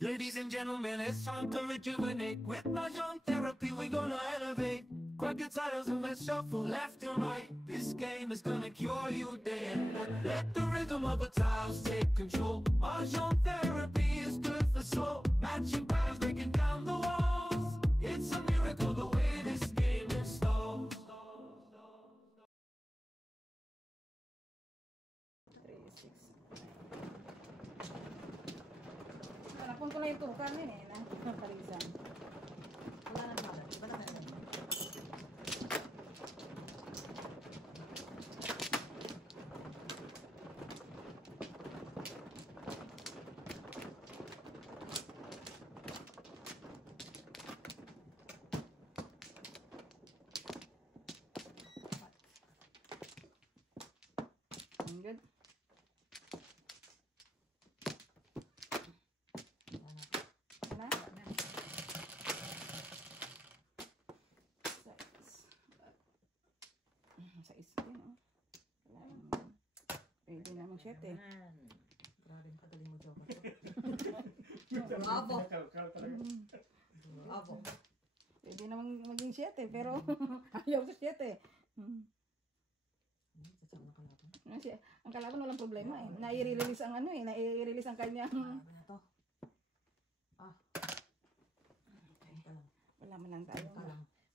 Ladies and gentlemen, it's time to rejuvenate. With Mahjong therapy, we're gonna elevate. Grab your titles and let's shuffle left and right. This game is gonna cure you day and night. Let the rhythm of the tiles take control. Mahjong therapy is good for soul. Matching patterns, breaking down the walls. It's a miracle the way this game installs. 3, 6. Hanapon ko na yung tukan yun eh, na parisan. Wala na naman. Iba na naman. Good. Wala? Sais din, oh. Pwede naman 7. Grabe, kagaling mo, Joker. Bravo. Bravo. Pwede naman maging 7, pero ayaw sa 7. Sasama ng kalaban. Ang kalaban walang problema eh. Nai-release ang ano eh. Nai-release ang kanyang... Grabe na to. Okay. Wala man lang tayong...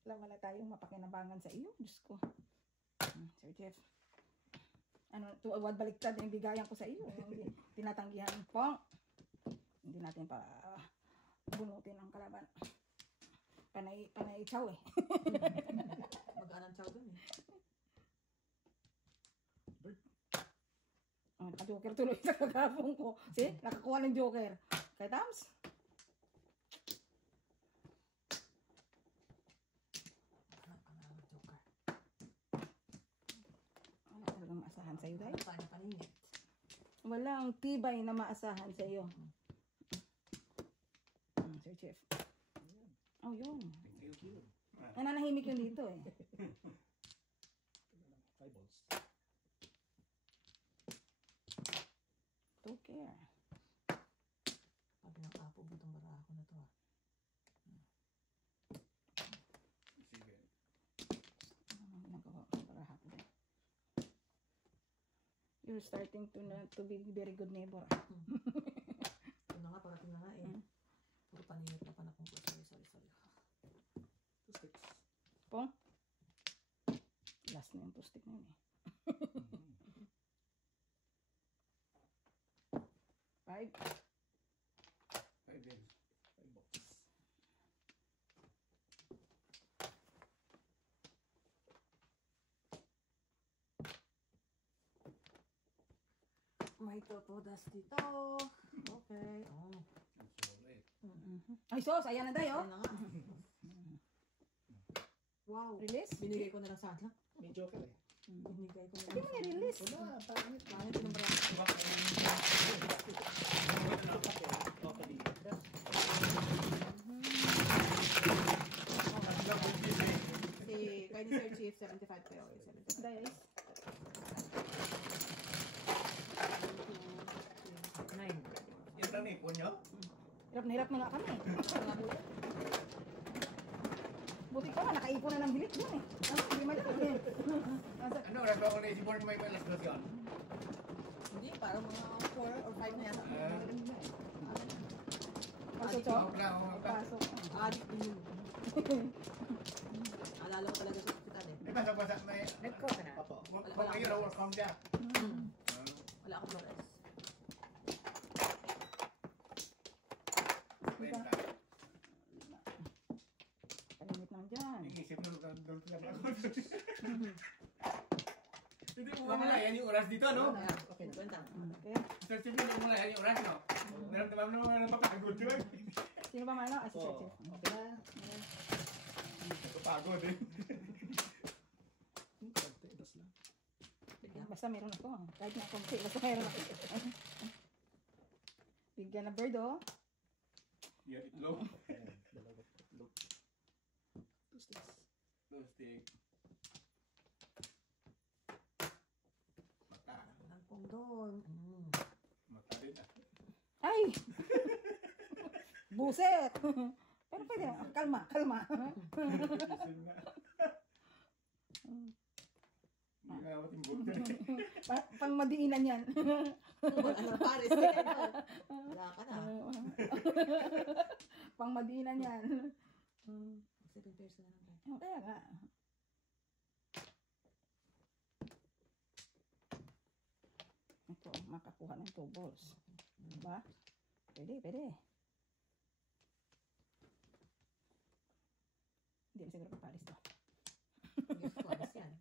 Wala man lang tayong mapakinabangan sa iyo. Diyos ko. Sir Jeff. Ano, tuwad baliktad yung bigayan ko sa iyo. Yung tinatanggihan pong. Hindi natin pa bunutin ang kalaban. Panay chow eh. Mag-aanang chow dun eh. Naka-joker tuloy sa kagapong ko. See? Nakakuha ng joker. Kay Tams. Joker. Wala talagang maasahan sa'yo, guys. Paano paningit? Walang tibay na maasahan sa iyo. Sir Chief. Oh, yun. Thank you. Nananahimik yun dito eh. 5 balls. Don't care. Pag nakapo, butong bara ako na to ah. Sige. Ano nagawa ko para hapon? You're starting to be very good neighbor. Ito na nga, parating na nga eh. Puro paningit na panakong ko. Sorry. 2 sticks. Pong? Last na yung 2 stick na yun eh. 5. 5 days. 5 balls. May totodas dito. Okay. Oh. Solid. Ay, sos! Ayan na tayo. Ayun na nga. Wow. Release? Binigay ko na lang sa akin. May joker eh. Binigay ko na Hindi lang. mo ni-release. Wala, pangit. Bakit yung bara? Si kay ni Sir Chief, 75 kayo. 75. Guys. 9. Yung lang ipon nyo? Hirap na hirap na nga kami. Buti ka nga, nakaipon na ng bilik doon eh. Hindi madali eh. Ano, oras ba ako naisipon ko may alas 2 yun? Hindi, parang mga 4 or 5 na yata. Pasok, Chok. Pasok. Pasok. Adik din. Alala ko talaga sa hospital eh. Di ba sa basa may... Let's go. Opo. Huwag kayo na work from dyan. Wala akong flores. Kwenta. Kalimit naman dyan. Iisip mo doon ka na ako. Hindi mo mamalayan yung oras dito, no? Okay, kwenta. Okay. Sir Chief, hindi mo mamalayan yung oras, no? Naramdaman mo naman napapagod yun. Sino ba malo? Si Sir Chief. Okay. Napapagod eh. Basta meron ako. Kahit na konti, basta meron ako. Bigyan na bird, oh. Yan, itlog. Dalawa itlog. 2 sticks. Stick. Mata. Ang pong doon. Mata din ah. Ay! Buset! Pero pwede, kalma, kalma. Isin nga. Hindi nga ako timbog. Pang madiinan yan. Ano, pares eh. Wala ka na. Pang madiinan yan. 7 pairs na lang. Kaya nga. Ito, makakuha ng 2 balls. Diba? Pwede, pwede. Hindi na siguro papalis to. Yes, pares yan.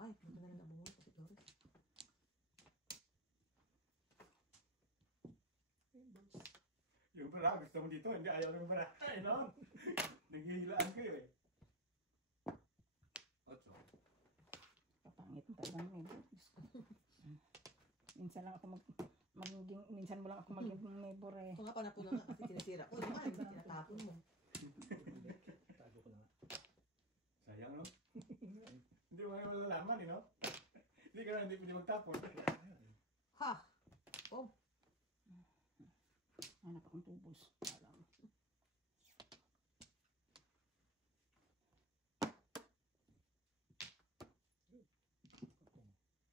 Ay, punta na lang bumuhay kasi Doris. Yung bara, gusto mo dito, hindi ayaw ng bara. Ay, noon. Naghihilaan kayo eh. 8. Papangit ng talagang neighbor. Diyos ko. Minsan lang ako magiging, minsan mo lang ako magiging neighbor eh. Kung nga pa napuno nga kasi sinisira ko. Di ba? Tinatapon mo. Tago ko na nga. Sayang, no? Hindi mo kayo malalaman, eh, no? Hindi ka na hindi pwede magtapon. Ha! Oh! Hanap akong tubos. Alam.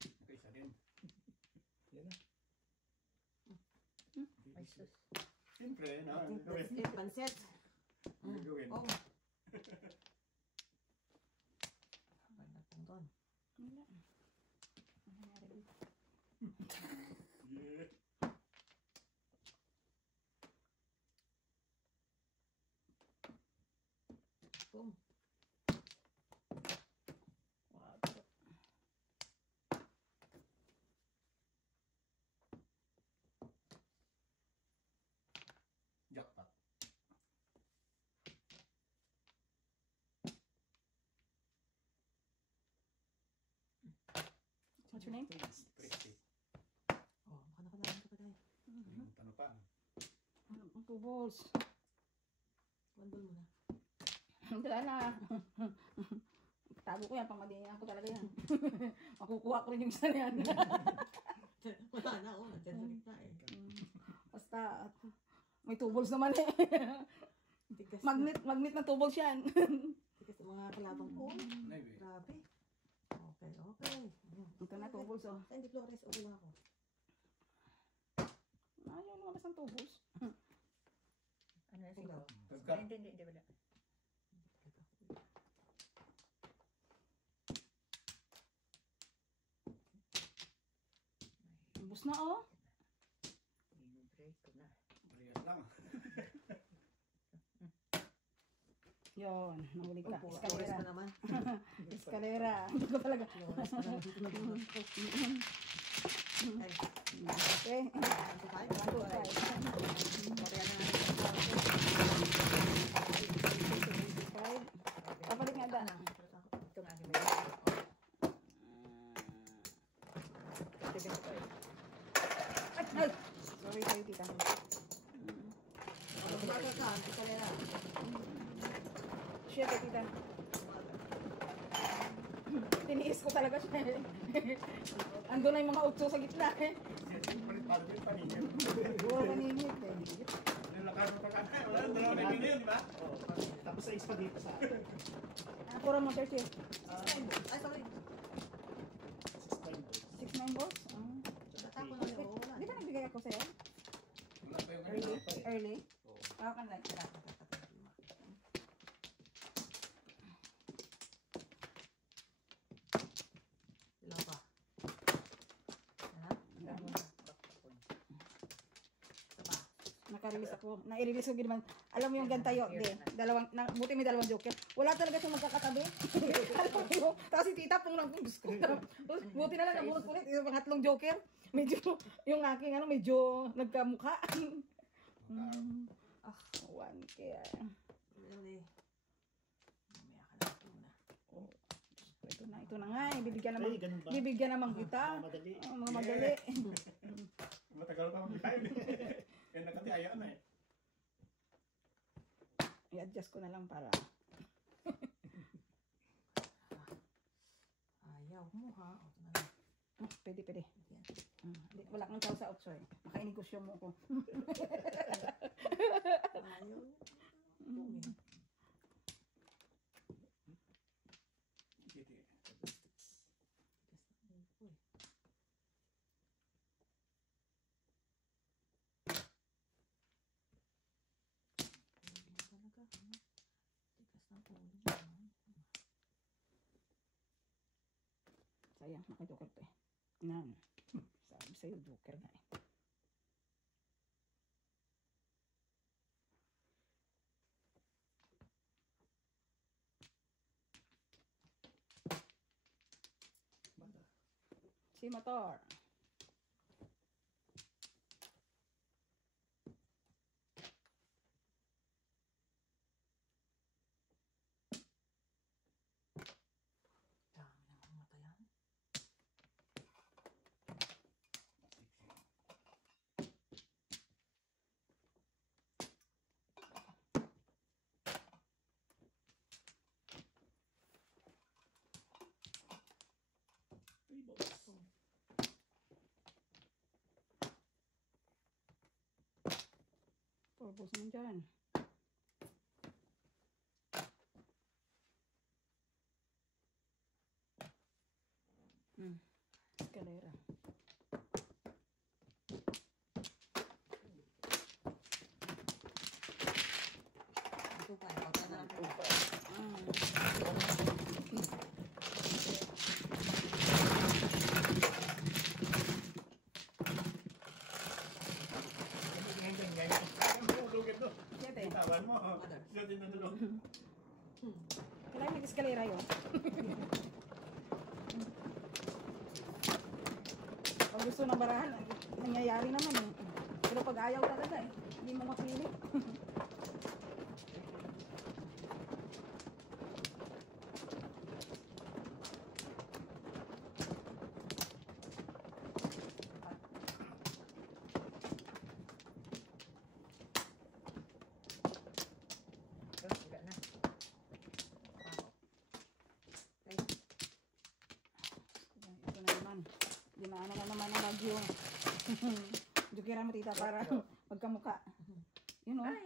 Nakaisa din. Yan na. Ay, sus. Siyempre, no? I think Gawin. that's it. Pansit. Gawin. Oh. Ganda pong doon. Wala. Ano nangyari dito? Yeah. Boom. Wow. Jackpot. What's your name? Pretty. Oh, baka nakalaman ka pa tayo. Ano pa? Hanap akong tubos. One ball muna. Wala na. Tago ko yan, pamadiin ako talaga yan. Makukuha ko rin yung isa na yan. Wala na, oh. Nandiyan sa gitna eh. Basta, may tubols naman eh. Tigas Magnet na tubols yan. Tigas ng mga kalabang ko. Maybe. Grabe. Okay, okay. Ito na tubols oh. Ay, hindi Flores. Okay lang ako. Ayaw naman basta tubols. Ano na Ikaw. siguro? Pagka. Hindi, wala. Ubus na oh. Break ko na. Parehas lang. Yun, nahuli ka. Flores Eskalera. pa naman. Eskalera. Hindi ko talaga. Flores pa naman. Dito na bumas ko. Ay, Okay. ano sa tayo? 1, 2, 5. Kaya na. 5. Papalit nga da. Ito nga aking bayan. Ito ganito eh. Ay! Sorry sa'yo, tita. Ano ba ito ka? Ito kaya na. Shit, tita. Tiniis ko talaga siya eh. Ando na yung mga utso sa gitna eh. Palit paningin. Puro naningit eh. Nilakas mo pa ka. Wala, dalawa na yun, di ba? Oo. Tapos sa ispa dito sa akin. Puro mo, sir, chef. Ay, sorry. 6-9 balls? Natapon na ako. Wala. Di ba nagbigay ako sa'yo? Wala pa yung Early ganito. pa eh. Early? Oo. How can like that? Ilan pa? Ha? Isa pa. Naka-release ako. Na-release ko naman. Alam mo yung gantayo, di. Buti may dalawang joker. Wala talaga itong magkakatabi. Alam mo yun. Tapos si tita pong lang gusto ko. Buti na lang nabunot ulit. Yung pangatlong joker. Medyo, yung aking medyo nagkamukha. Ah, 1K. Ilan eh. Mamaya ka na ito na. Ito na nga. Bibigyan naman, Ay, ganun ba? bibigyan naman kita. Madali. Mga madali. Matagal pa mag-time. Kaya nakatiyaya na eh. I-adjust ko na lang para. Ayaw mo ha. O, ito na lang. Pwede. Yan. Wala kang tao sa outso eh. Makainegosyo mo ko. Sayang, naka-joker to eh. Nan. Sabi sa'yo, joker na eh. Banda. Si motor. Dami na mamatayan. Three balls. Purpose mo dyan. Escalera. Ito pa, ikaw na lang po. Ganyan. Ang lugat no. Siyete. Bitawan mo. Siya din natulog. Kailangan may escalera yun. Pag gusto ng barahan, nangyayari naman eh. Pero pag ayaw talaga eh, hindi mo mapili. Wala na. Ito na naman. Dinaanan na naman ang bagyo. Jukiran mo tita para magkamuka. Yun o. Ay!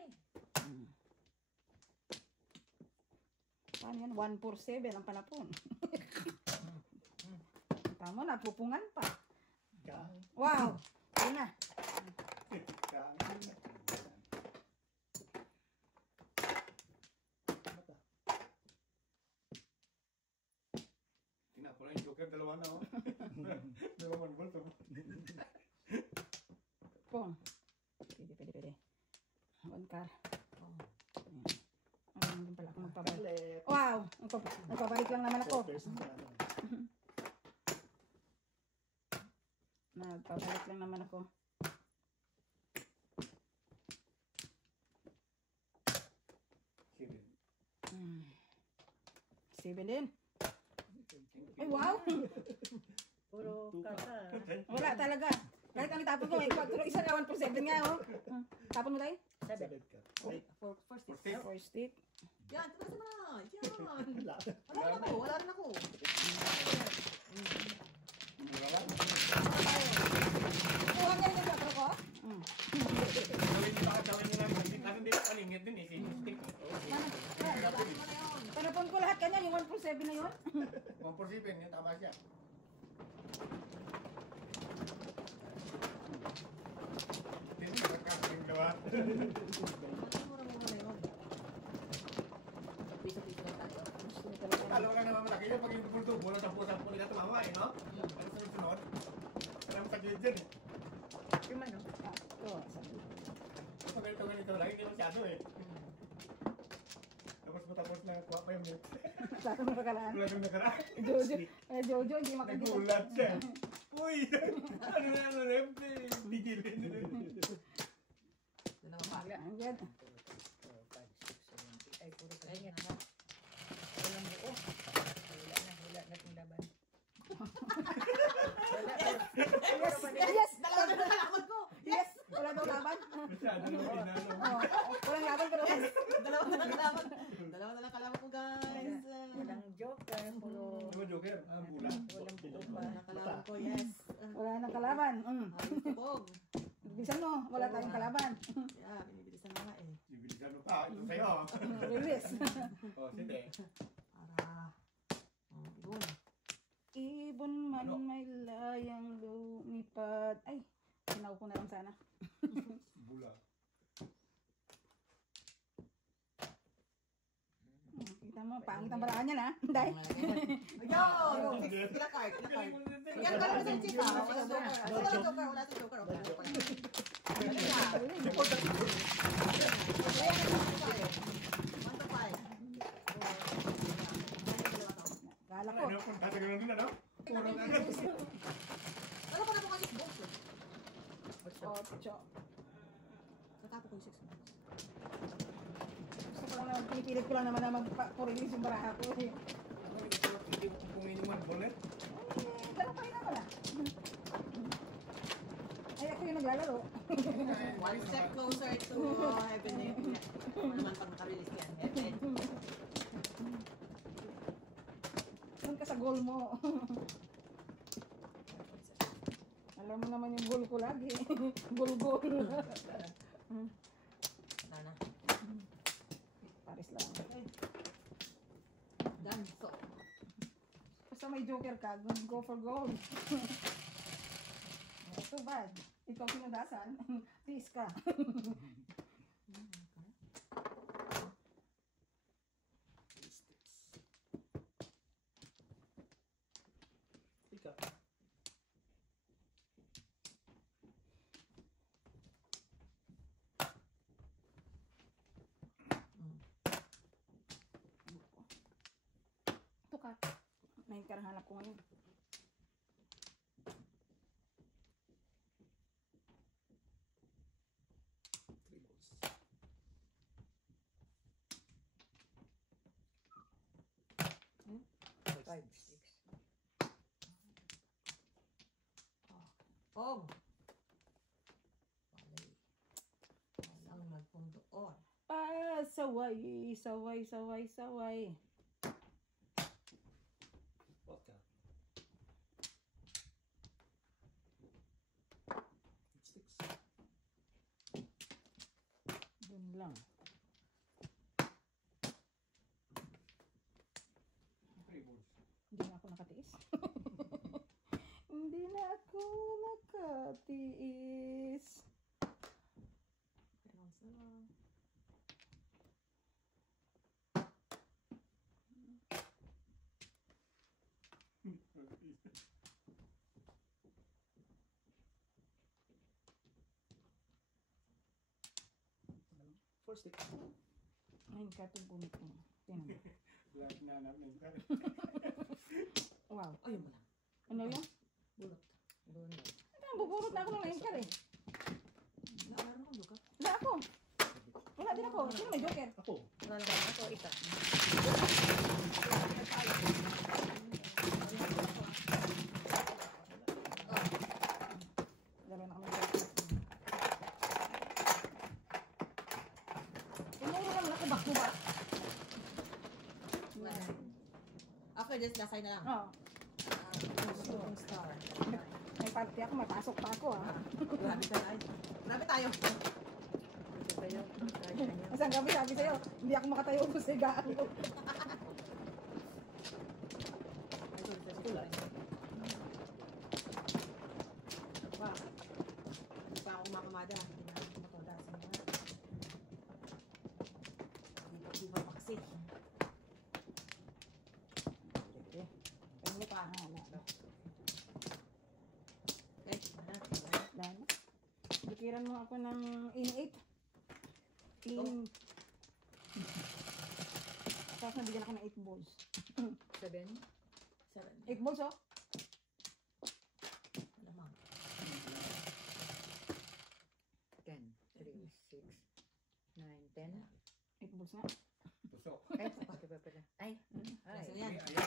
Paano yan? 147 ang panapon. Tama na, pupungan pa. Wow! Yun na. Mata. Tingnan ko lang yung joker, dalawa na oh. Dalawang bolt oh. Pong. Pwede. One car. Oh. Ano din pala ako magpabalik. Tablet. Wow! Magpabalik lang naman ako. Quarters na ano. Magpabalik lang naman ako. Sige. 7 din. Ay, wow! Puro kasa. Wala talaga. Kahit ang itapon ko, pero isa na 1 for 7 nga, oh. Tapon mo tayo? 7. Seven ka. Ay, First First hit. hit. First stick. Yan, taas na. Yan. wala. Wala rin ako. Dalawa. Kuha nga yung nagkakro ko? Gawin nyo bakit gawin nyo lang. Hindi na kalingit din eh. Stick. Panapon ko lahat kanya, yung 1 for 7 na yun. 1 for 7, yun tama siya. Hindi, magkakaling gawa. Mura mo muna yun. Piso-piso lang tayo. Talo ka naman malaki yun. Pag yung bulto, mula sa pusa po nila tumawa eh, no? Ano sunod-sunod? Alam sa gilid dyan eh. Yung ano? Pag ganito lang, hindi masyado eh. Tapos na kuha pa yung milk. Sa akin makalaan. Wala nung nakaraan. Jojo, hindi makikita. Nagulat siya. Uy! Ano na ano na yun? Bigilin. Dalawa pa. Ang yan. 5, 6, 7, 8. Ay, puro Ay, kanya. ano? Walang buo. Wala na itong laban. Yes! Dalawa na nalaman ko. Yes! Wala daw laban. Masyado na pinano. Oh, walang laban pero yes. Dalawa na lang kalaban. Dalawa na lang kalaban ko, guys. Walang joker. Puro Ano ba, Joker? Ah, bulan. walang buo pa. Dalawa na kalaban ko, yes. Wala nang kalaban. Ayos na bog. Bilisan mo, wala tayong kalaban. Yeah, binibilisan na nga eh. Bibilisan mo pa. Ito sa'yo. Release. O, sige. Para, ibon. Ibon man Ano? may layang lumipad. Ay, sinaw ko na lang sana. Bula. Kita Kita mo, pangit ang baraan yan ha. Dahil. Ayun! Kila card, kila card. Yan ka lang sa chika. Wala sa joker. Wala sa joker. Wala sa joker. Dali na. 1 to 5. Kala ko. Ano, tatagalan din ano? Wala pa na po kasi box. Ocho. Natapo ko yung 6 months. Gusto ko lang naman, pinipilit ko lang naman na magpa-release yung baraha ko. Eh, Hindi ko pumili man bullet. ganun pa rin naman ah. Ay, ako yung naglalaro. One step closer to heaven eh. Ano naman pag nakarelease yan, heaven. Doon ka sa goal mo. Alam mo naman yung goal ko lagi. Goal. Wala na. Paris lang. Done. So, Basta may joker ka, go for gold. Too bad. Ikaw sinudasan. Tiis ka. Ikaw. Tukat. May karahanap ko ngayon. Three balls. Five, six. Og. Walang magpundoon. Saway. Vodka. Six. Dun lang. Three balls. Hindi na ako nakatiis. Hindi na ako nakatiis. Pero sa... Four sticks. Ngayon ka itong gunit mo. Tingnan mo. Black na anak ng kar. Wow. Ayun mo lang. Ano yun? Bulot. Ang bubulot na ako ng anchor eh. Naalala mo, Luka? Wala ako. Wala din ako. Sino may joker? Ako. Wala lang. Ako, isa. Dalawa na kami joker. Tinuro naman ako back to back. After this, lasay na lang. Oo. Shooting star. May party ako. May pasok pa ako ah. Grabe tayo. Grabe tayo. Isang gabi sabi sa'yo, hindi ako makatayo kung sigaan ko. Wow. Hindi pa ako mapamada. Hindi na ako matoda sa mga. Hindi pa paksi. Ano pa? Okay, wala. Dan. Bikiran mo ako ng in-8. In... Tapos nabigyan ako ng 8 balls. 7. 8 balls oh. Lamang. 10, 3, 6, 9, 10. 8 balls na. Tusok. Ay, ito pa pala. Ay, Kasi ay. yan. Ayan.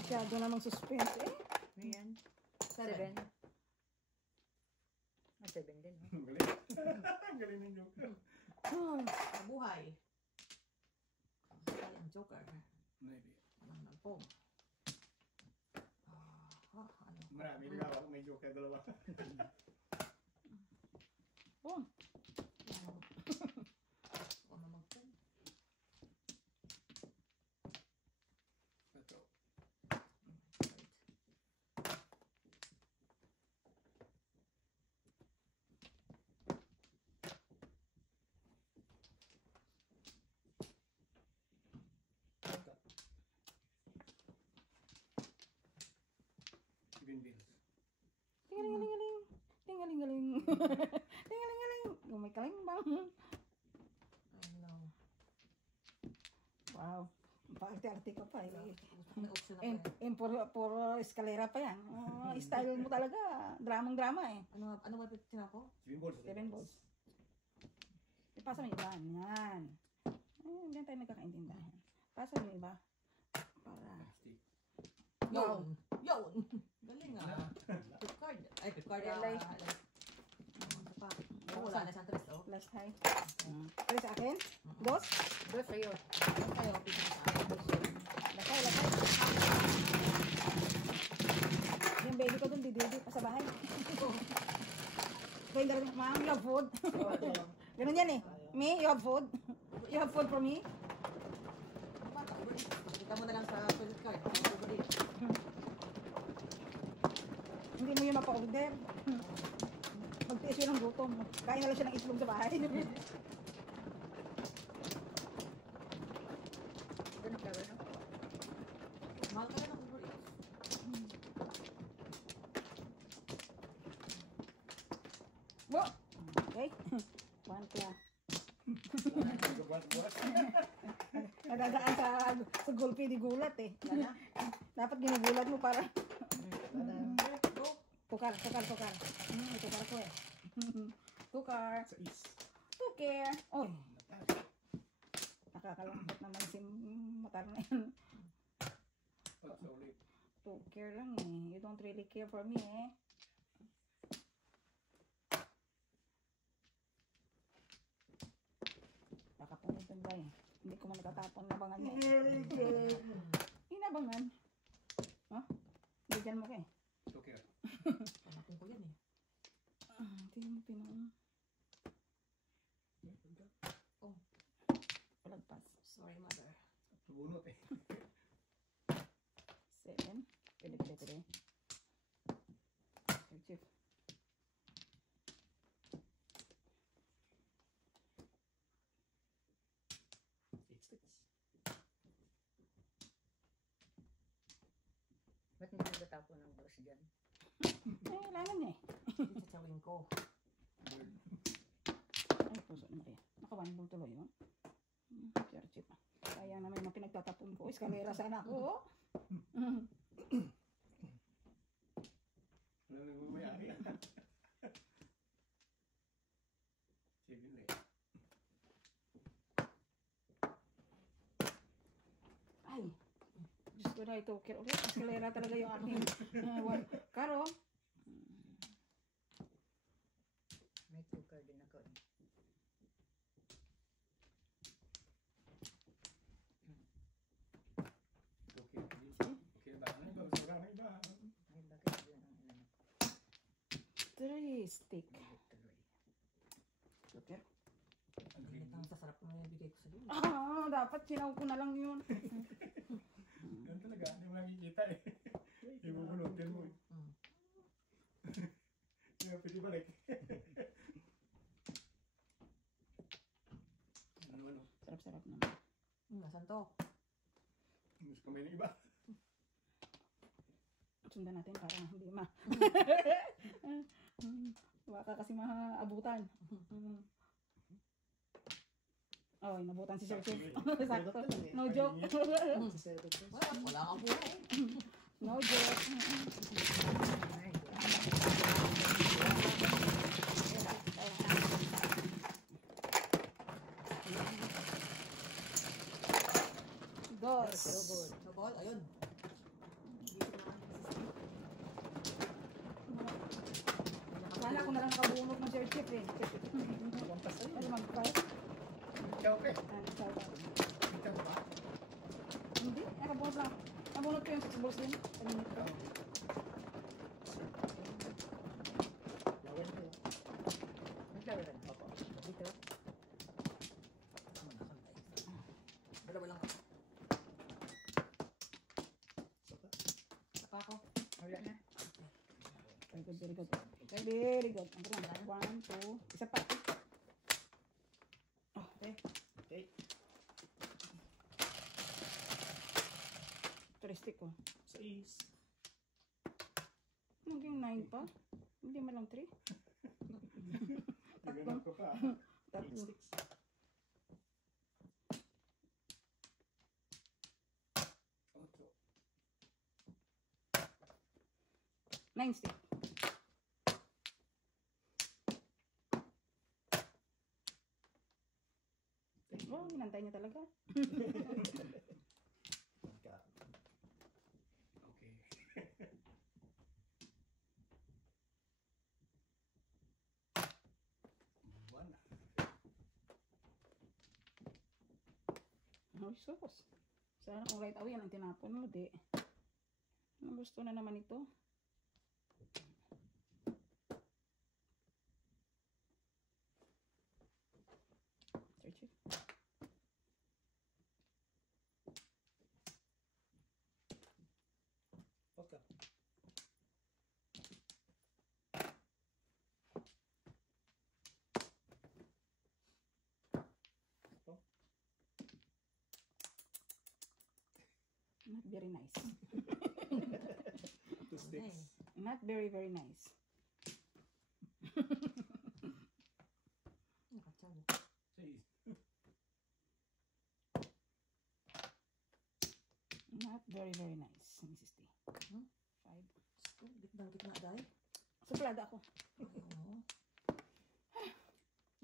Masyado namang suspense eh. Ayan. 7. 7 din. Ang galing. Ang galing ng joke. Mabuhay. Kaya ang joker. Maybe. Walang nagpong. Ano? Marami rin ako. May joke na dalawa. Oh. Ano magpong? Ito. Tingaling-galing. May kalimbang. Ano. Wow. Paarte-arte ka pa eh. May option na pa eh. Puro eskalera pa yan. Oh, style mo talaga. Dramang-drama eh. Ano ba pitin ako? 7 balls. Ipasa mo yung iba. Yan. Hindi tayo nagkakaintindihan. Pasa mo yung iba. Para. Yun! Yun! Galing ah. Flip card. Ay, flip card. Relay. Ano pa? Oh, wala na siyang tres, oh. Last high. Pwede sa akin? Dos? Dos sa'yo. Ano kayo? Pitin sa akin. Lakay. Yung baby ko dun, dididi pa sa bahay. Kaya yung ma'am, you have food. Ganun yan eh. Me, you have food. You have food for me. Kita mo na lang sa credit card. Hindi mo yun mapa-order. Magtiis yun ng gutom. Kain na lang siya ng itlog sa bahay. Ganun ka, no? Mahal ka na ng Uber Eats. Wo! Okay. One clap. Nadadaan sa gulpi di gulat eh. Dapat ginugulat mo para tukar. Tukar ko eh. Tukar. Sa east. Tukar. Oy. Nakakalungkot naman si matar na yan. Tukar lang eh. You don't really care for me eh. Kakapunit ba eh. Hindi ko man natatapon nabangan niya eh. Inabangan. Huh? Hindi dyan mo ka eh. Hanapin ko yan eh. Hindi mo pinang... Oh. Palagpas. Sorry, mother. Bunot eh. 7. Pwede. Chief. Ba't hindi nagtatapon ng dos dyan? Kailangan niya eh. Chichawin ko. Ay, puso na kaya. Nakawanbol tuloy yun. Sir Chief. Kaya naman yung pinagtatapon ko. Eskalera sana ako. Ano nang bumayari? 7 eh. Ay. Diyos ko na ito. Okay, eskalera talaga yung aking. Karo. May tukar din ako eh. Okay ba? Ano ba? Masarap na iba. Ay, bakit yun ang ano? 3 stick. Tuloy. Okay. Ganit ang sasarap ko na yung bigay ko sa iyo. Dapat sinaw ko na lang yun. Yan talaga. Hindi mo nakikita eh. Ibubunutin mo eh. Hindi mo pwede balik. Ano? Sarap-sarap naman. Nasaan to? Mas kamay ng iba. Sundan natin para hindi baka kasi maabutan. Oh, nabutan si Sir Chief. Sakto. No joke. Wala kang puro. No joke. Ay, Dos. robot. Nabol, ayun. Sana ako na lang nakabunot ng Sir Chief eh. Ano mag-fight? Ikaw eh. Ikaw ba? Ikaw ba? Hindi, nakabunot lang. Nabunot ko yung 6 balls din. Kalinit ko. Naglawan ka na. Dito. Dalawa lang. Saka ako. Wala na. Very good, very good. Very good. Ang galing. 1, 2. Isa pa. Oh, okay. Okay. Touristic ko. Sa east. Naging 9 pa. Hindi man lang 3. Ganap ko pa. 8 Tatlo. sticks. 9 stick. Oh, inantay niya talaga. Ka. Okay. One. Ay, sus. Sana kung right away yan ang tinapon mo, di. Ang gusto na naman ito. Search it. Vodka. Not very nice. 2 sticks. Not very, very nice. Nakatsaw. Jeez. Not very, very nice, Mrs. T. Hmm? 5. Gitnang-gitna dahil. Suplada ako. Oo.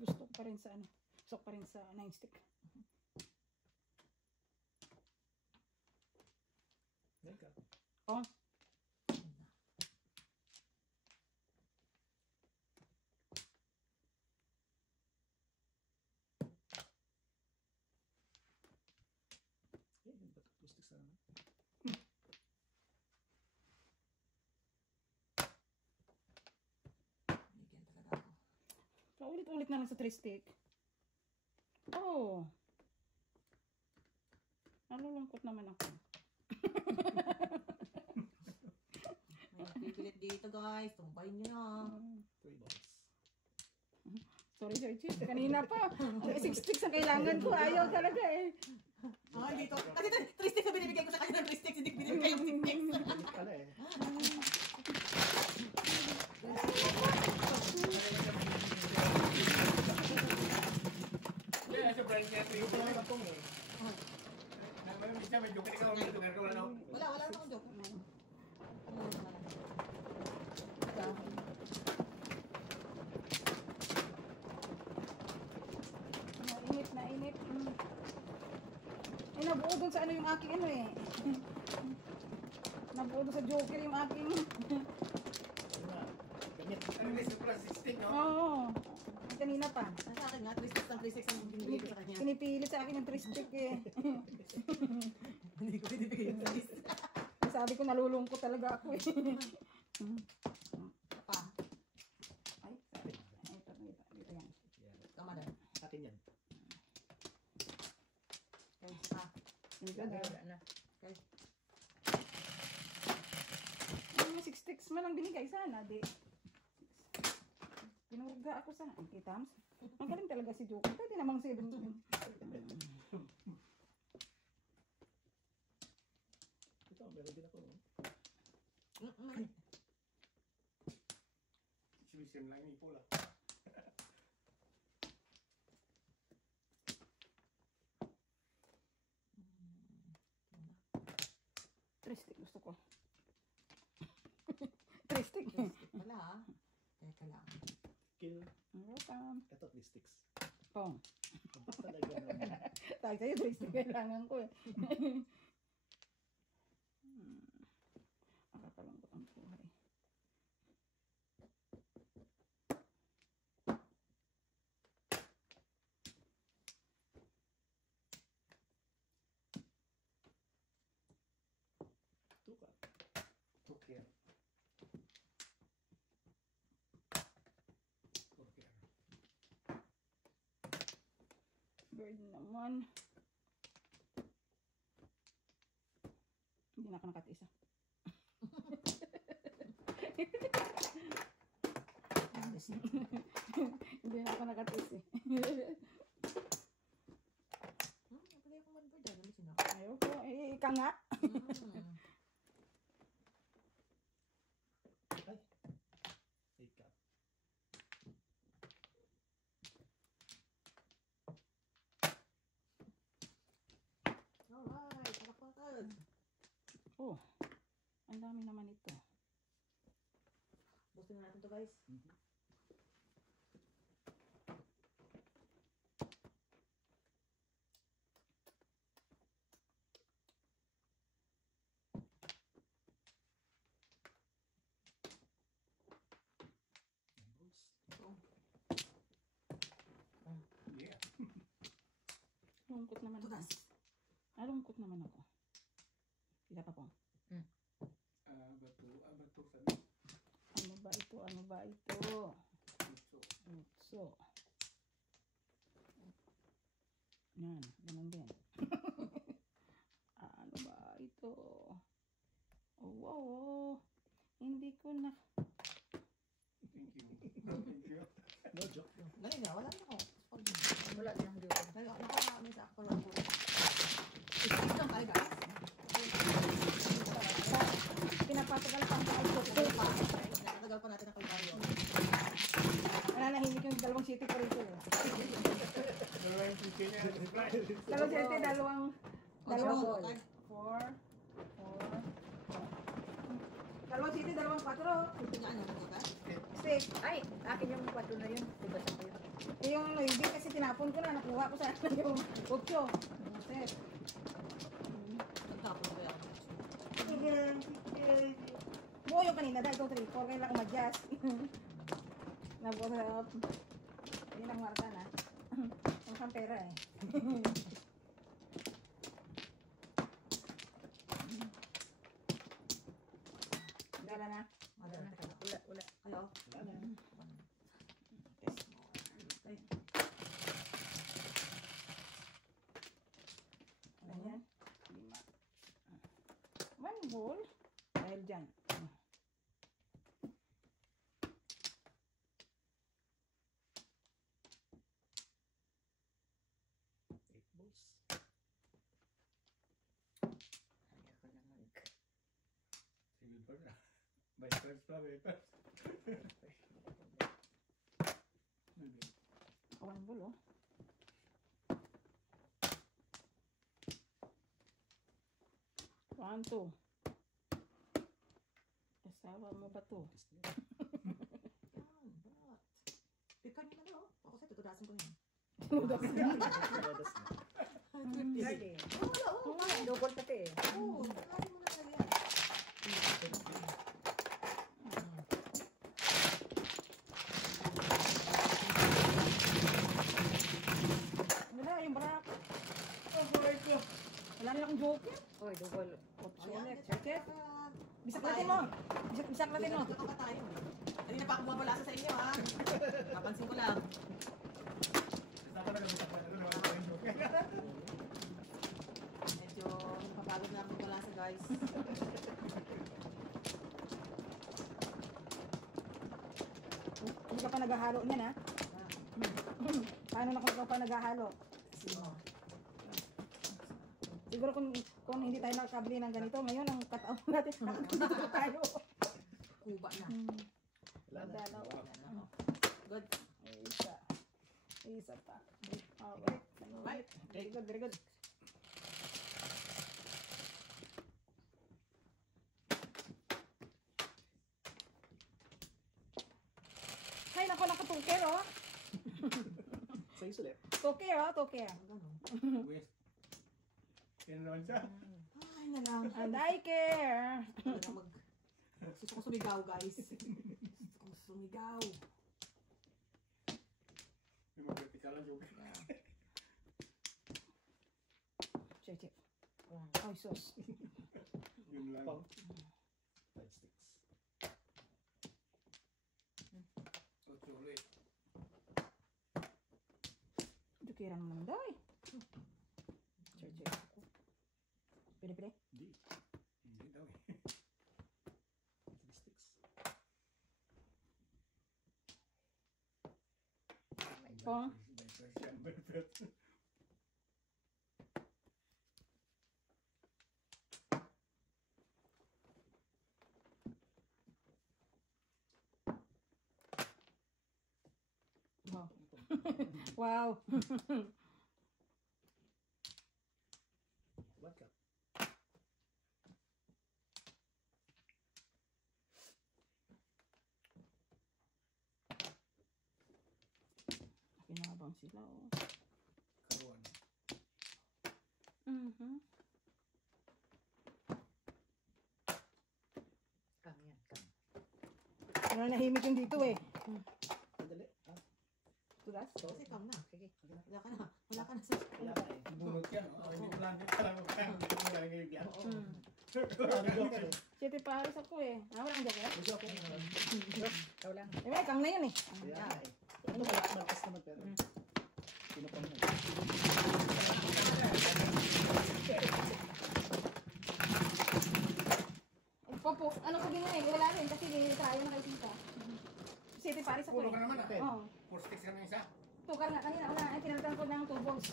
Gusto ko pa rin sa ano. Gusto ko pa rin sa 9 stick. Vodka. Oh, Eh, ba't 2 sticks na naman? Bigyan talaga ako. paulit-ulit na lang sa 3 stick. Oh. Nalulungkot naman ako. May nagpipilit dito guys. Tumbay niyo na. 3 balls. Sorry, Sir Chief. Kanina pa. 6 sticks ang kailangan ko. Ayaw talaga eh. Ah, dito. Kasi 3 sticks na binibigay ko sa kanya ng 3 sticks. Hindi binibigay yung 6 sticks. Galit pala eh. Yeah, sa brand niya. Ito lang ang tong eh. Minsan may joke ka, may joke ka wala. Wala naman akong joke. Nainip, nainip. Eh, nabuo dun sa ano yung aking ano eh. Nabuo dun sa Joker yung aking. Ganit. Ano guys, yung plus 16, no? Oo. Kanina pa. Sa akin nga, 3 sticks ng 3 sticks ang binibigay ko sa kanya. Pinipilit sa akin yung 3 stick eh. Hindi ko binibigay yung 3 sticks. Sabi ko nalulungkot talaga ako eh. Pa, Ay, sorry. Ito yan. Yan. kamada. Atin yan. Okay, pa. Ito, Wala na. Okay. Yung 6 sticks man ang binigay sana, di. Pinurga ako sa Tams. Ang galing talaga si Joker. Pwede namang 7. Ito, meron din ako. Sim lang yung pula. Tristic gusto ko. Tristic. Wala ah. Teka lang. Kill. Welcome. Ito, 3 sticks. Pong. Aba talaga naman. Tayo sa'yo, tristic kailangan ko eh. Nakakalungkot ang buhay. Tuka. Okay. Okay. Bird naman. Hindi na ako nakatisa. Hindi na ako nakatisa eh. Napagay ko man-bird. Alam mo Ayoko. Eh, ika nga. Ay. 8 ka. Ang dami naman ito. Gusto na natin to guys. Yeah. Lungkot naman ako. Tugas. Lungkot naman ako. Isa pa po. Bato sabi. Ano ba ito? Ano ba ito? Utso. Yan. Ganun din. Ano ba ito? Oh, wow. Oh. Hindi ko na... Thank you. Thank you. No joke. Ganun na, wala na ako. Wala siyang joke. Nakarami sa ako lang po. Isip lang tayo guys. Pinapatagal pa ang ito. Nakatagal pa natin ang kalbaryo. Nananahimik yung dalawang city pa rito. Dalawang chicken niya. Dalawang city, dalawang... Dalawang... Dalawang. 4. Dalawang city, dalawang 4. Ito nga ano, tugas. Steak. Ay, akin yung 4 na yun. Diba sa yun? Yung hindi kasi tinapon ko na. Nakuha ko sa yung 8. Set. Nagtapon ko yan. Buo yung kanina dahil 2, 3, 4 kailangan mag-adjust. Nabuo. Yun ang marka na. Ang kang pera eh. Wala na. Madala na. Wala. Kayo? Wala na. Ayan. 5. 1 bowl. Dahil dyan. Eight balls. Ayoko na Sige pa na. May first pa, may first. 1 bowl oh. One, two. Asawa mo ba to? Yan, barat. Pikan nyo na no? Ako sa'yo, tutudasin ko yun. Dadas na. Lagi. Wala, oo. Double pati eh. Oo, tutudasin mo na talaga yan. Wala, yung barak. Wala rin akong joker. Oy, double. Option Ayan, ulit. ito, Okay? ah, Bisak natin mo. Bisak natin mo. Ito ka tayo. Kanina pa ako bumabala sa inyo ha. Papansin ko lang. Isa pa na gamit ako. Ano naman ang joke? Medyo napapagod na akong balasa guys. Hindi ka pa naghahalo niyan ha? Paano na kung ikaw pa naghahalo? Sino? Siguro kung hindi tayo nakakabili ng ganito, ngayon ang kataon natin nakakabili tayo. Kuba na. Wala na. Dalawa. Good. Isa. Isa pa. Okay. Right. Very good, very good. Ay, naku, tuker, oh. Sa'yo sulit. Tuker, oh, tuker. Ganun. West. Yan naman siya. Ay, na lang. And I care. Talaga mag... Gusto ko sumigaw guys. Gusto ko sumigaw. May mag-vertical ang joke. Check, check. Ay, sus. Yun lang. Pang. 5 sticks. Ocho ulit. Tukiran mo naman daw, eh. Check, check. Pili, pili. Hindi. Hindi daw eh. 3 sticks. Pong. May first yan. May first. Wow. One cup. pala, oh. Karuan. Mhm. Kang yan, kang. Wala nahimik yung dito eh. Madali. Ah, Tulas? Kasi kam na. Sige. Wala ka na. Wala ka na sa... wala ka eh. Bunot yan. Oh, hindi ko lang. Hindi ko lang ngayon yan. Mm. Ano joker eh. Siyete pares ako eh. Ah, wala kang joker? May joker na naman. Ikaw lang. Eh, may kang na yun eh. Kaya eh. Ano malakas naman pero. Sino pa naman? Popo, ano ko din yun eh. Wala rin kasi tayo na kay tita. Siyete pares ako Puro ka eh. naman ah. Oo. 4 sticks ka ng isa. Tukar nga kanina. Wala. Ay, pinalitan ko ng 2 balls.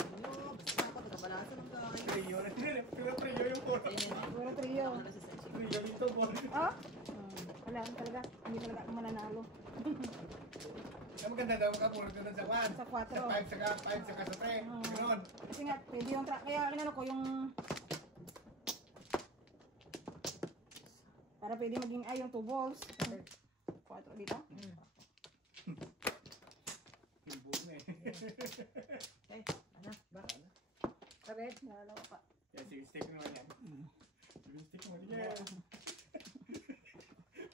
Ano, basta ako, nagkabalasan ng kain. Trio na. Pero trio yung puro. Puro trio. Ano sa section? Trio dito, ball. Oh? Wala talaga. Hindi talaga ako mananalo. Ang maganda daw ka puro doon sa 1. Sa 4. Sa 5 saka 5 saka sa 3. Ganoon. Kasi nga, pwede yung kaya inano ko yung... Para pwede maging ay yung 2 balls. 4 dito. Hilbo na eh. Eh, ano? Ba? Sabit. Nalalawa pa. Yan, sige, stick naman yan. Sige, stick mo. Yeah.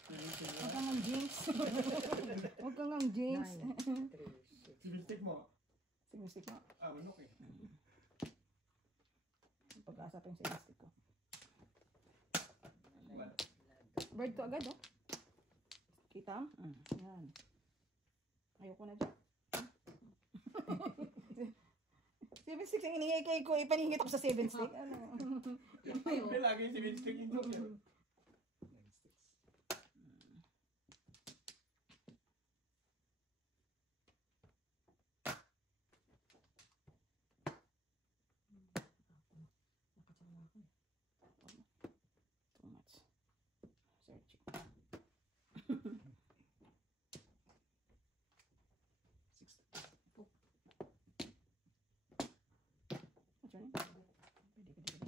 Huwag kang ang jinx. Huwag kang ang jinx. 9, 3, 6. Sige, stick mo. Sige, stick mo. Ah, manok eh. Pag-asa pa yung sige, stick ko. Bird to agad, oh. Kita? Yan. Ayoko na dyan. 7 sticks ang iningay ko. Ipaningit ako sa 7 stick. Ano? May lagi si Vince stick ito. 9 sticks. Too much. Searching. 6. What's your name? Pwede, pwede, pwede.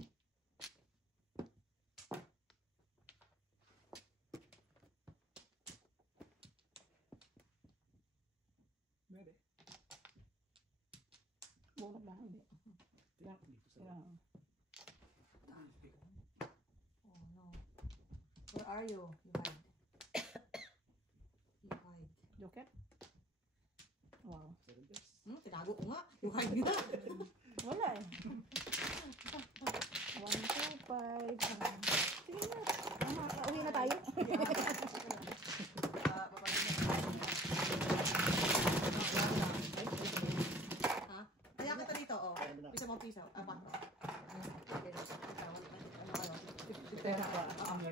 Meron. Bunot lang, hindi. Dito sa Yeah. Oh no. Where are you? You hide. You hide. Joker? Wow. 7 days. Tinago ko nga. You hide nga. Wala eh. 1, 2, 5. Sige na. Tama, uwi na tayo. Ha? Kaya kita dito, oh. Kaya mo na. Pisa mo, pisa. Apat.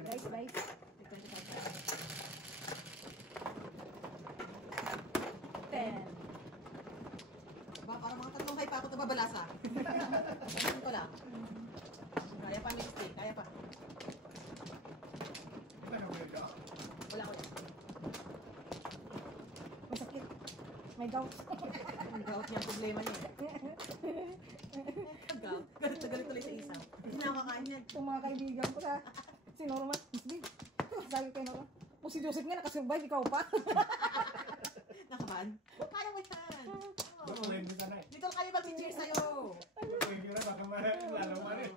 Guys, guys. Ten. Ba, parang mga tatlong high pa ako ito babalasa. Ano ko lang. Kaya pa mistake, kaya pa. Ano ba ito? Wala ko yan. Masakit. May gout. Ang gout niya, ang problema niya. Gout. Galit na galit tuloy sa isa. Hindi na makakain yan. Itong mga kaibigan ko sa si Norma. Hindi. Sabi kay Norma. O si Joseph nga nakasurvive, ikaw pa. Nakaban? Kaya mo yan. Baka may hindi sana eh. Dito kayo mag-cheer sa'yo. Pwede na baka malalaman eh.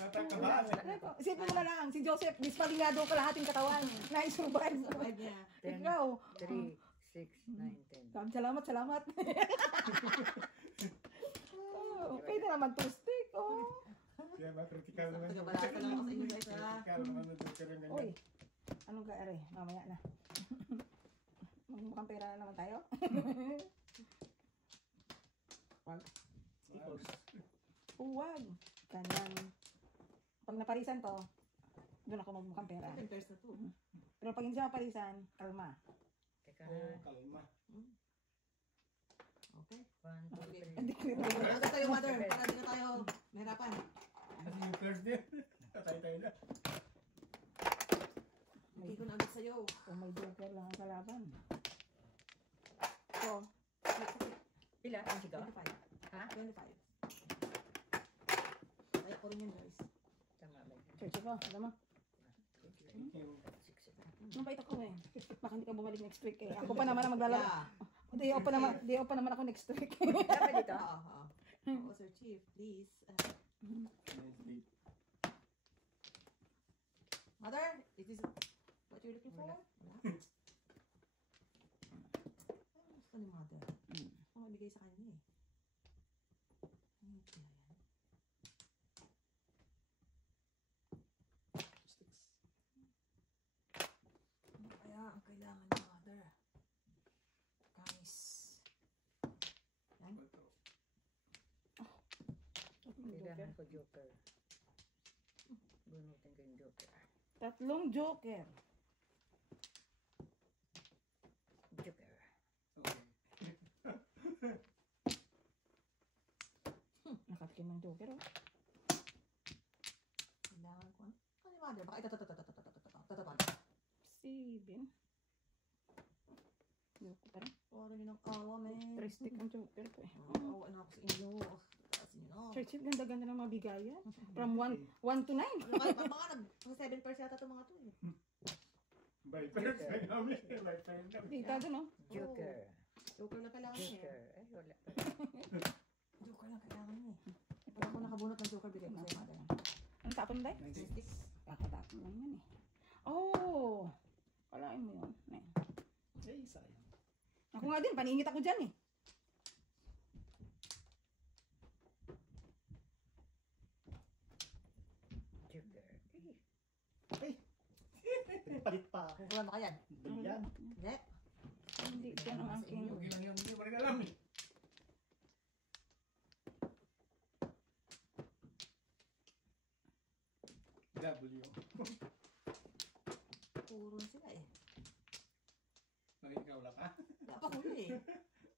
Natagkabahan eh. Isipin mo na lang, si Joseph, dispaligado ka lahating katawan. Na-survive. Survive niya. 10, Ikaw. 3, 6, 9, 10. Salamat, salamat. Oh, pwede naman to stick. Oh. Kaya ba, critical naman. Tagabalasa lang ako sa inyo guys ha. Critical naman na joker yung Uy, ganyan. anong gaari? Mamaya na. Magmukhang pera na naman tayo. Equals. Huwag. Ganyan. Pag naparisan to, doon ako magmukhang pera. Enters na to. Pero pag hindi siya maparisan, kalma. Teka Oo, na. kalma. Okay. 1, 2, 3. Hindi ko yun. Agad tayo mother. Para di na tayo mahirapan. Kasi yung first din. Tatay tayo na. Hindi ko na agad sa'yo. Oh, may joker lang ang kalaban. So, Pila? Ang sigaw? 25. Ha? 25. Kaya ko rin yan guys. Tama ba? search ko. Alam mo? Thank you. 6. Nung bait ako eh. Baka hindi ka bumalik next week eh. Ako pa naman ang maglalaro. Yeah. Day off pa naman ako next week. Dapat dito. Oo, Sir Chief, please. Mother, is this what you're looking for? Wala. Ano gusto ni Mother? Ako mabigay sa kanya eh. Ano kaya yan? Sticks. Ano kaya ang kailangan ni Mother? Guys. Yan. Kailangan ko joker. Bunutin ko yung joker. Tatlong joker. Joker. Nakatikim ng joker, oh. Kailangan ko. Ano ni Mother? Baka ito. 7. Yoko pa rin. Parang yun ang awa, man. 3 stick ang joker ko, eh. Awa na ako sa inyo. Kasi yun, oh. Sir Chief, ganda-ganda ng mga bigayan. From 1 to 9. Ano kayo, baka nag-7% yata itong mga to eh. By first, by namin. By first. Dita doon, oh. Joker. Joker lang kailangan niya. Joker. Ay, wala. Joker lang kailangan niya eh. Wala ko nakabunot ng joker, bigay ko sa'yo, Mother. Ang tapon ba? 6. Kakatapon lang yan, eh. Oh! Kalain mo yun. Ayan. Ay, sayang. Ako nga din, paningit ako dyan, eh. Joker. Palit pa ako. Kukuha mo ka yan. Yan. Hindi. Hindi, yan ang aking. Okay lang yun. Hindi mo rin alam eh. W. Puro na sila eh. Bakit ikaw wala ka? Wala pa huli eh.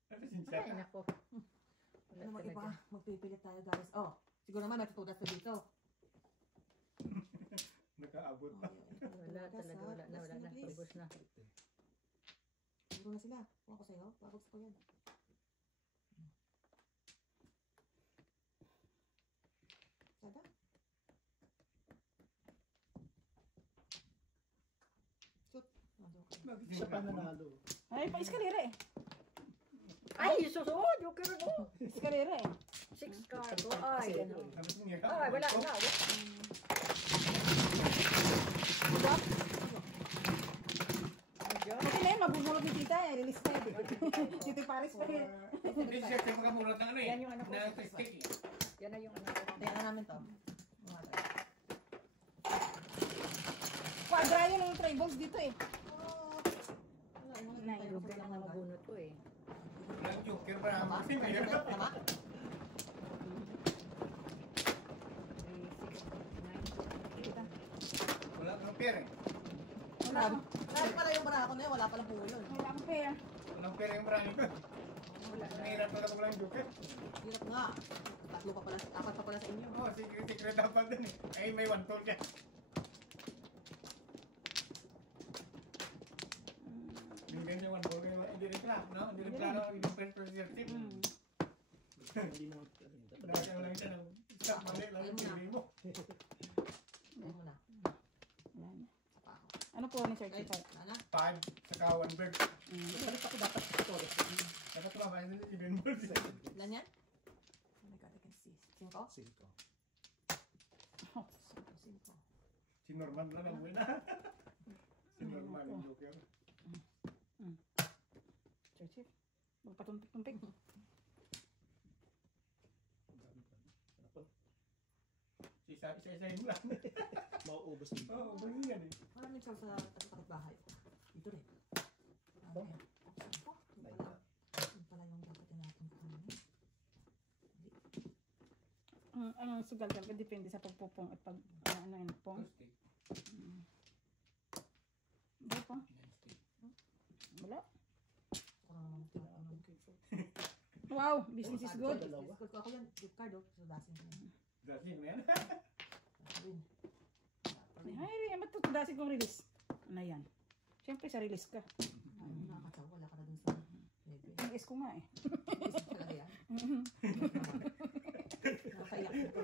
Ano sinsya Ay, ka? nako. Wala Ano mag-iba? talaga. Magpipilit tayo guys. Oh, siguro naman may tutudas na dito. Nakaabot Oh, pa. Wala talaga. Wala na. Pagos na. Puro na sila. Kuha ko sa'yo. Babagsak ko yan. Sada? Shoot. Ah, joker. Siya pa nanalo. Ay, pa eskalera, eh. Ay, suso! Joker mo! Eskalera, eh. 6 card. Ay, ano. Ano kung nga? Ay, wala na. Kasi na yun, mabubulot ni tita, eh. Release pa, eh. Tito Paris pa, eh. Hindi siya siya makamulat ng ano eh. Yan yung ano ko. Na stick eh. Yan na yung ano ko. Tingnan na namin to. Mother. Quadra yun yung tribals dito, eh. Oh. Wala, yung mga Nine. Joker lang na mabunot ko eh. Walang joker pa Tama? naman. Kasi mayroon. Tama? 3, 6, 9. Tita. Wala kang pera eh. Wala akong, Dahil pala yung barako na yun, wala palang buo yun. wala akong pera. Walang pera yung marami ko. Nahirap pala kung walang joker. Hirap nga. Tatlo pa pala, apat pa pala sa inyo. Oh, secret dapat dun eh. Ay, may one tool siya. Bigyan siya one tool. Hindi rin plano, no? Hindi rin plano. Hindi first perspective. Hindi mo. Dahil siya lang siya ng stop mali lang yung pili mo. Ayun mo na. Wala na. Sa pa ako. Ano po ni Sir Ay, Chief? wala na. 5 saka 1 bird. Palit ako dapat ito. Saka tumama yung even bird. Ilan yan? Oh my God, I can see. 5? Cinco. 5. Si Norman na lang muna. Si Norman yung joker. Sir Chief, magpatumpik-tumpik. Isa-isahin mo lang. Mauubos din. Oo, ganun yan eh. Wala nang sa kapitbahay. Dito rin. Oh. Yun pala. Yun pala yung dapat natin kuhanin. Ano, sugal ka, depende sa pagpupong at pag, ano yun, pong. Hindi po. Wala. Kung naman tinanong. Wow, business is good. Dalawa. Good ko ako yan. Gift card oh. So, dasin ko yan. Dasin mo yan. Win. Ay, ba't tutudasi kong release? Ano yan? Siyempre sa release ka. Nakakatawa. Wala ka na dun sa level. Ang S ko nga eh. Isip talaga yan. Nakakaiyak ko.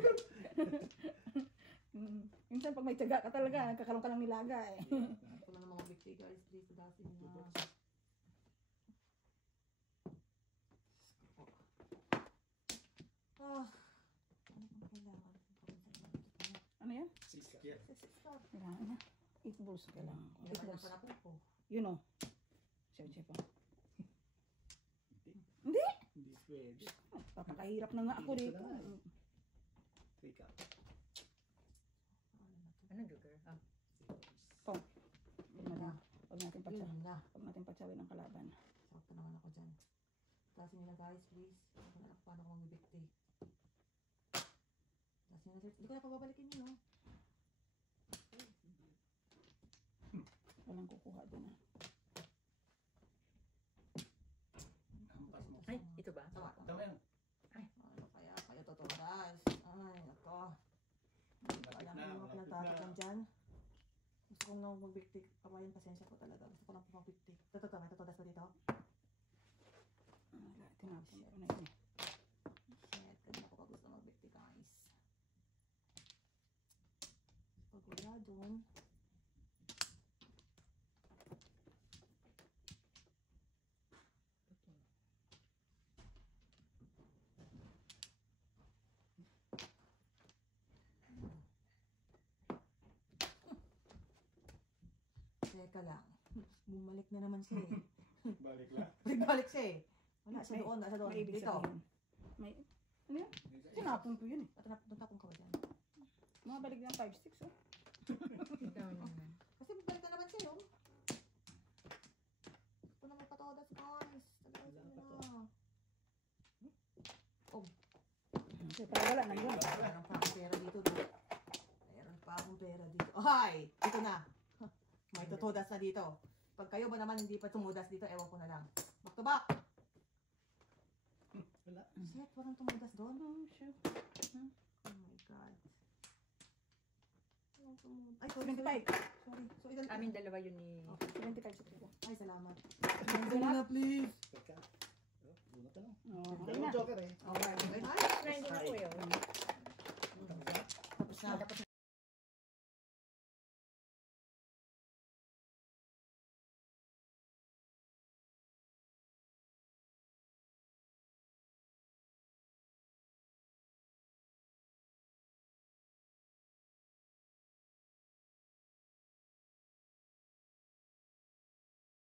Minsan pag may tiyaga ka talaga, nagkakaroon ka lang nilaga eh. Kung ng mga big figures, please, dasin na. Siskit. Kailangan na. 8 balls ka lang. 8 Wala balls. pa na po. You know. Sir Jeff. Hindi pwede. Papakahirap na nga ako Dito dito. na nga eh. Take out. Ano, Joker? Ah. Huwag natin patsa. Yun na. Huwag natin patsawin ang kalaban. Sakto naman ako dyan. Tasin nyo na guys, please. Ako na paano ko magbibigti. Tasin nyo na sir. Hindi ko na pababalikin yun, no? Walang kukuha doon ah. Hampas mo. Ay, ito ba? Tama. Tama yan. Ano kaya kayo totoo guys? Ay, ako. Lapit Alam na, mo, lapit pinagtakot na. lang dyan. Gusto kong nang magbigti. Kawayan, pasensya ko talaga. Gusto ko lang po magbigti. Totoo, may totoo ba dito? Wala, tinapon ko na yun eh. Shit, ganun ako pag gusto magbigti guys. Pag wala dun. Teka lang. Bumalik na naman siya eh. Balik lang. Balik siya eh. Wala siya doon, nasa doon. May ibig Dito. sabihin. May, ano yun? Tinapon ko yun eh. Natapon ka ba dyan? Mga balik ng 5-6 oh. Ikaw naman. Kasi balik na naman siya yun. Ito na may patodas guys. Talaga na. Kasi parang wala na yun. Meron pa akong pera dito. Meron pa akong pera dito. Ay! Ito na. May tutudas na dito. Pag kayo ba naman hindi pa tumudas dito, ewan ko na lang. Back to back! Wala. Shit, walang tumudas doon. Oh, shoot. Oh my God. Walang tumudas. Ay, sorry. 75. Sorry. So, ilan? Amin dalawa yun ni... 75 sa tribo. Ay, salamat. Salamat. please. Teka. Oh, bunot na lang. Oh, okay Dalawang na. joker eh. Okay. Try din ako yun.